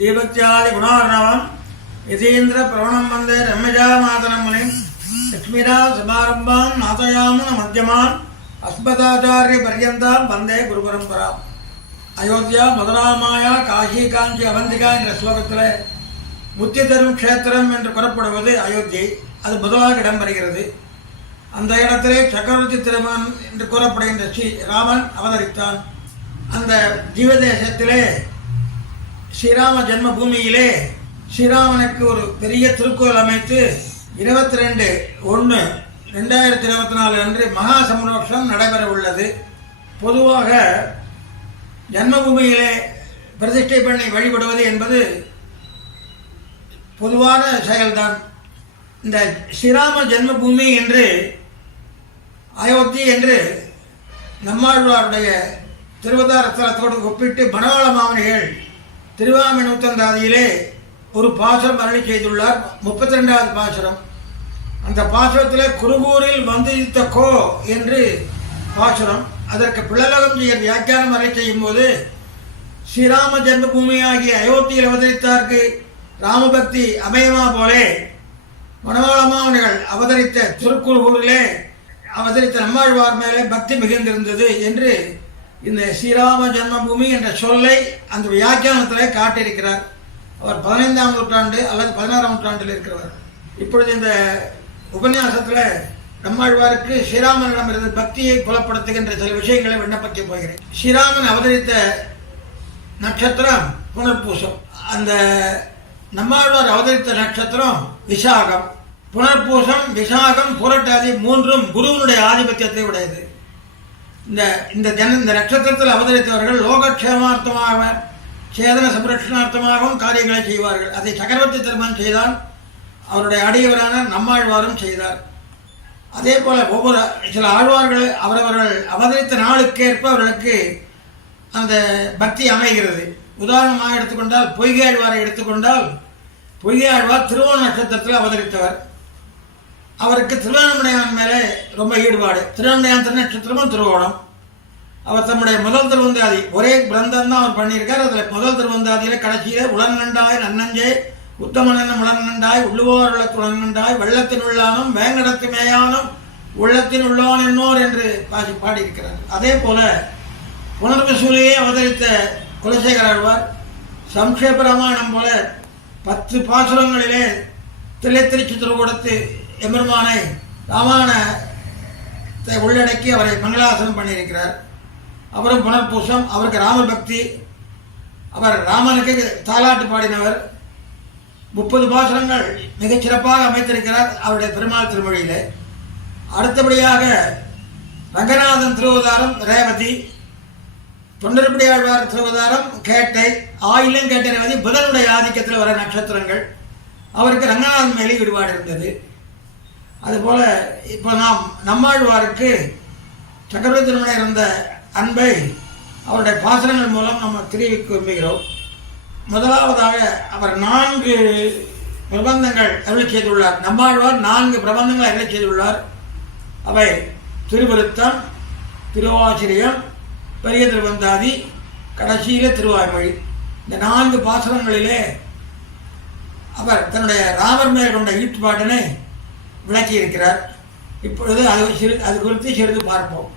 தீபத்யாதி குணார்ணவம் யதீந்திர பிரவணம் வந்தே ரம்யஜா மாதனம் முனிம் லக்ஷ்மீரா சமாரம்பாம் நாதயாமன மத்தியமான் அஸ்மதாச்சாரிய பர்யந்தாம் வந்தே குரு பரம்பரா. Ayodhya, மதுராமாயா, Cauchy, காஞ்சி, அவந்திகா என்ற ஸ்லோகத்தில் முத்தி தரும் க்ஷேத்திரம் என்று கூறப்படுவது அயோத்தியை. அது முதலாக இடம்பெறுகிறது. அந்த இடத்திலே சக்கரவர்த்தி திருமன் என்று கூறப்படுகின்ற ராமன் அவதரித்தான். அந்த ஜீவதேசத்திலே ஸ்ரீராம ஜென்ம பூமியிலே ஸ்ரீராமனுக்கு ஒரு பெரிய திருக்கோயில் அமைத்து 22/1/2024 அன்று மகா சம்ரோஷம் நடைபெற உள்ளது. பொதுவாக ஜன்மபூமியிலே பிரதிஷ்டை பண்ணி வழிபடுவது என்பது பொதுவான செயல்தான். இந்த ஸ்ரீராம ஜென்மபூமி என்று அயோத்தி என்று நம்மாழ்வாருடைய திருவதார ஸ்தலத்தோடு ஒப்பிட்டு மணவாள மாமனிகள் திருவாமிநூத்தந்தாதியிலே ஒரு பாசுரம் அருளி செய்துள்ளார். 32வது பாசுரம். அந்த பாசுரத்தில் குருகூரில் வந்தித்த கோ என்று பாசுரம். அதற்கு பிள்ளலகம் செய்ய வியாக்கியானம் அருளி செய்யும் போது ஸ்ரீராம ஜென்மபூமியாகிய அயோத்தியில் அவதரித்தார்க்கு ராமபக்தி அமையமா போலே மணவாள மாமனிகள் அவதரித்த திருக்குறுகூரிலே அவதரித்த நம்மாழ்வார் மேலே பக்தி மிகுந்திருந்தது என்று இந்த ஸ்ரீராம ஜென்மபூமி என்ற சொல்லை அந்த வியாக்கியானத்தில் காட்டியிருக்கிறார். அவர் 15ஆம் நூற்றாண்டு அல்லது 16ஆம் நூற்றாண்டில் இருக்கிறவர். இப்பொழுது இந்த உபன்யாசத்தில் நம்மாழ்வாருக்கு ஸ்ரீராமனிடம் இருந்த பக்தியை புலப்படுத்துகின்ற சில விஷயங்களை விண்ணப்பிக்க போகிறேன். ஸ்ரீராமன் அவதரித்த நட்சத்திரம் புனர்பூசம். அந்த நம்மாழ்வார் அவதரித்த நட்சத்திரம் விசாகம். புனர்பூசம், விசாகம், புரட்டாதி மூன்றும் குருவனுடைய ஆதிபத்தியத்தை உடையது. இந்த நட்சத்திரத்தில் அவதரித்தவர்கள் லோகக்ஷேமார்த்தமாக சேதன சம்ரட்சணார்த்தமாகவும் காரியங்களை செய்வார்கள். அதை சக்கரவர்த்தி திருமன் செய்தால் அவருடைய அடியவரான நம்மாழ்வாரும் செய்தார். அதே போல ஒவ்வொரு சில ஆழ்வார்கள் அவரவர்கள் அவதரித்த நாளுக்கேற்ப அவர்களுக்கு அந்த பக்தி அமைகிறது. உதாரணமாக எடுத்துக்கொண்டால் பொய்கை ஆழ்வாரை எடுத்துக்கொண்டால் பொய்கை ஆழ்வார் திருவோண நட்சத்திரத்தில் அவதரித்தவர். அவருக்கு திருவண்ணாமலையான் மேலே ரொம்ப ஈடுபாடு. திருவண்ணாமலையான் திருநட்சத்திரமும் திருவோணம். அவர் தம்முடைய முதல் திருவந்தாதி ஒரே கிரந்தம் தான் அவர் பண்ணியிருக்கார். அதில் முதல் திருவந்தாதியில் கடைசியில் உளநண்டாய் நன்னஞ்சே உத்தமனன் உளநண்டாய் உள்ளுவோர் உளநண்டாய் வெள்ளத்தின் உள்ளானும் வேங்கடத்து மேயானும் உள்ளத்தின் உள்ளோன் என்னோர் என்று பாடியிருக்கிறார். அதே போல புனர்வசூலியே அவதரித்த குலசேகர ஆழ்வார் சம்ஷேப ராமாயணம் போல 10 பாசுரங்களிலே தில்லைத்திருச்சி திருக்கூடத்து எம்பெருமானை ராமாயணத்தை உள்ளடக்கி அவரை மங்களாசனம் பண்ணியிருக்கிறார். அவரும் புனர்பூசம். அவருக்கு ராமர் பக்தி. அவர் ராமனுக்கு தாலாட்டு பாடினவர். 30 பாசுரங்கள் மிகச்சிறப்பாக அமைத்திருக்கிறார் அவருடைய பெருமாள் திருமொழியிலே. அடுத்தபடியாக ரங்கநாதன் திருவதாரம் ரேவதி, தொண்டர்படியாழ்வார் திருவதாரம் கேட்டை, ஆயிலும் கேட்ட ரேவதி புதனுடைய ஆதிக்கத்தில் வர நட்சத்திரங்கள். அவருக்கு ரங்கநாதன் மேலே ஈடுபாடு இருந்தது. அதுபோல இப்போ நாம் நம்மாழ்வாருக்கு சக்கரவர்த்தி திருமணம் இருந்த அன்பை அவருடைய பாசனங்கள் மூலம் நம்ம தெரிவிக்க விரும்புகிறோம். முதலாவதாக அவர் 4 பிரபந்தங்கள் அருளி செய்துள்ளார். நம்மாழ்வார் 4 பிரபந்தங்கள் அருளி செய்துள்ளார். அவை திருவிருத்தம், திருவாசிரியம், பெரிய திருவந்தாதி, கடைசியில திருவாய்மொழி. இந்த 4 பாசுரங்களிலே அவர் தன்னுடைய ராமர் மேல் கொண்ட ஈடுபாட்டினை விளக்கி இருக்கிறார். இப்பொழுது அது குறித்து சிறிது பார்ப்போம்.